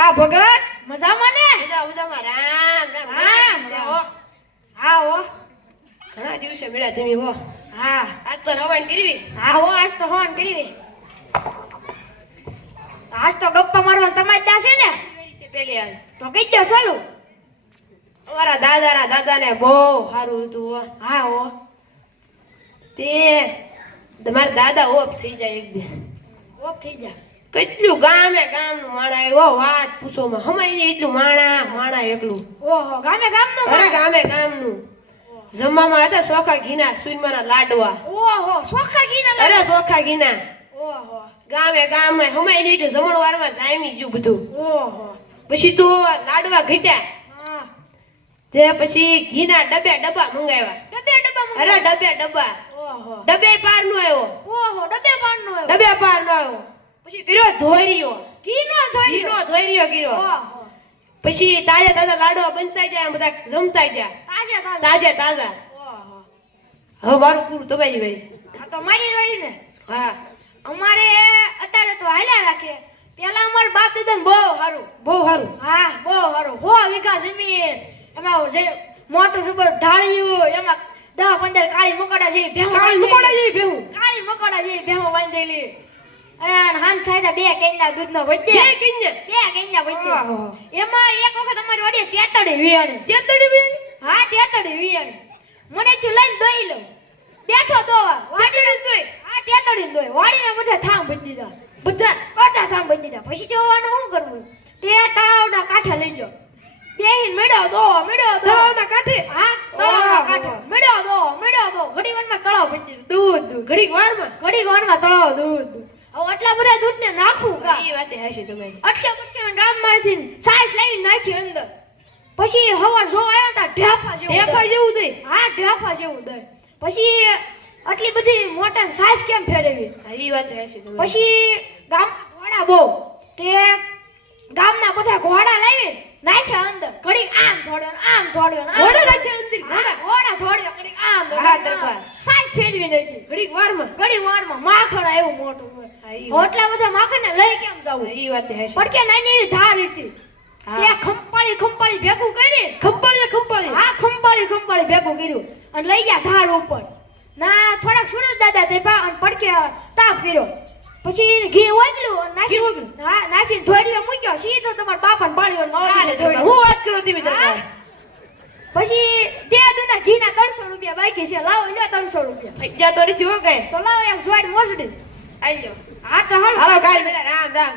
આ ભગત મજામાં ને? મજામાં. રામ રામ. રામ. હા હો. ઘણા દિવસે મળ્યા તમે હો. હા આજ તો રવાન કરવી. હા હો, આજ તો હોન કરી દે. આજ તો ગપ્પા મારવા તમારી દા છે ને? પેલી આજ તો કઈ દો ચાલુ. અમારા દાદાને બહુ સારું હતું હો. હા હો. તે તમારા દાદા ઓફ થઈ જાય એક દી. ઓફ થઈ જા. કેટલું ગામનું માણા આવ્યો વાત પૂછો માં હમાઈ ને એટલું માણા એકલું. ઓહો, ગામે ગામનો અરે ગામનું જમવામાં હતા ચોખા ઘીના સુરમાના લાડવા. ઓહો, સોખા ઘીના અરે ચોખા ઘીના. ઓહો. ગામમાં હમાઈ ને એટલું જમણવારમાં જામી ગયું બધું. ઓહો. પછી તો લાડવા ઘટ્યા. હા. તે પછી ઘીના ડબ્બા મંગાવ્યા. ડબ્બા અરે ડબ્બા ઓહો. ડબ્બે પાર નો આવ્યો. ઓહો, ડબ્બે પાણનો આવ્યો. ડબ્બે પાર નો આવ્યો. પછી કર્યો ધોર્યો. ઘીનો ધોર્યો. ધોર્યો. ઓહો. પછી તાજા લાડવા બનતા જાય બધા જમતા જાય. તાજા. ઓહો. હવે મારું પૂરું તમારી ભાઈ. આ તો મારી રહી ને. હા અમારે અત્યારે તો હાલ્યા રાખે. પેલા અમાર બાપ દાદાને બહુ સારું. બહુ સારું. હા, બહુ સારું. 100 વીઘા જમીન. એમાં જે મોટું સુપર ઢાળિયું, એમાં 10-15 કાળી મકોડા જેવી ભેહું. કાળી મકોડા જેવી ભેહું બાંધેલી. અને હાન થાય બે કઈના દૂધનો વચ્ચે. બે કઈના વચ્ચે. એમાં એક વખત અમારી વાડી તેતડી વિયાણી. હા, તેતડી વિયાણી. મને થી લઈને દોઈ લઉં. બેઠો દોવા. વાડીને દોઈ. હા, તેતડીને દોઈ. વાડીને બધા થામ બંધી દીધા. બધા થામ બંધી દીધા. પછી જોવાનું શું કરવું? તે તળાવના કાંઠે લઈ જાઓ. બેહીન મેળો દો. તળાવના કાંઠે. હા, તળાવના કાંઠે. મેળો દો. ઘડી વારમાં તળાવ બંધી દીધું. દૂધ. ઘડીક વારમાં તળાવ દૂધ. હવે આટલા બધા દૂધને નાખવું કા? ઈ વાતે હશે તમારી. આટલા બધા ગામમાંથી સાઈઝ લાવીને નાખી અંદર. પછી હવાર જો આવ્યા તા ઢેફા જેવું દહીં. હા, ઢેફા જેવું દહીં. પછી આટલી બધી મોટા સાઈઝ કેમ ફેરવી? ઈ વાતે હશે તમારી. પછી ગામ ઘોડા બહુ. તે ગામના બધા ઘોડા લાવી નાખ્યા અંદર. ઘડીક આમ દોડ્યો. ઘોડા નાખ્યા અંદર. ઘોડા દોડ્યો. ઘડીક આમ હા, દરબાર. સાઈઝ ફેરવી નાખી. ઘડીક વારમાં માખણ આવ્યું મોટું. એટલા બધા માખણ ને લઈ કેમ જાવું? ઈ વાતે હશે. પડકે નાની એવી ધાર હતી. તે ખંપાળી ભેગું કરી. ખંપાળી. હા, ખંપાળી ભેગું કર્યું અને લઈ ગયા ધાર ઉપર. ના થોડાક સુરજ દાદા તે અને પડકે તાપ કર્યો. પછી ઘી ઓગળ્યું અને નાખી. હા, નાખીને ધોરીઓ મૂક્યો. સીધો તમારા બાપાને પાળ્યો. હું વાત કરું તમે દરબાર. પછી તે દુના ઘીના 300 રૂપિયા બાકી છે. લાવો લે 300 રૂપિયા. જ્યાં તો નથી હો ગઈ. તો લાવો એક જોડ મોસડી. આઈ લો. હા તો હાલો. હાલો કાલ રામ.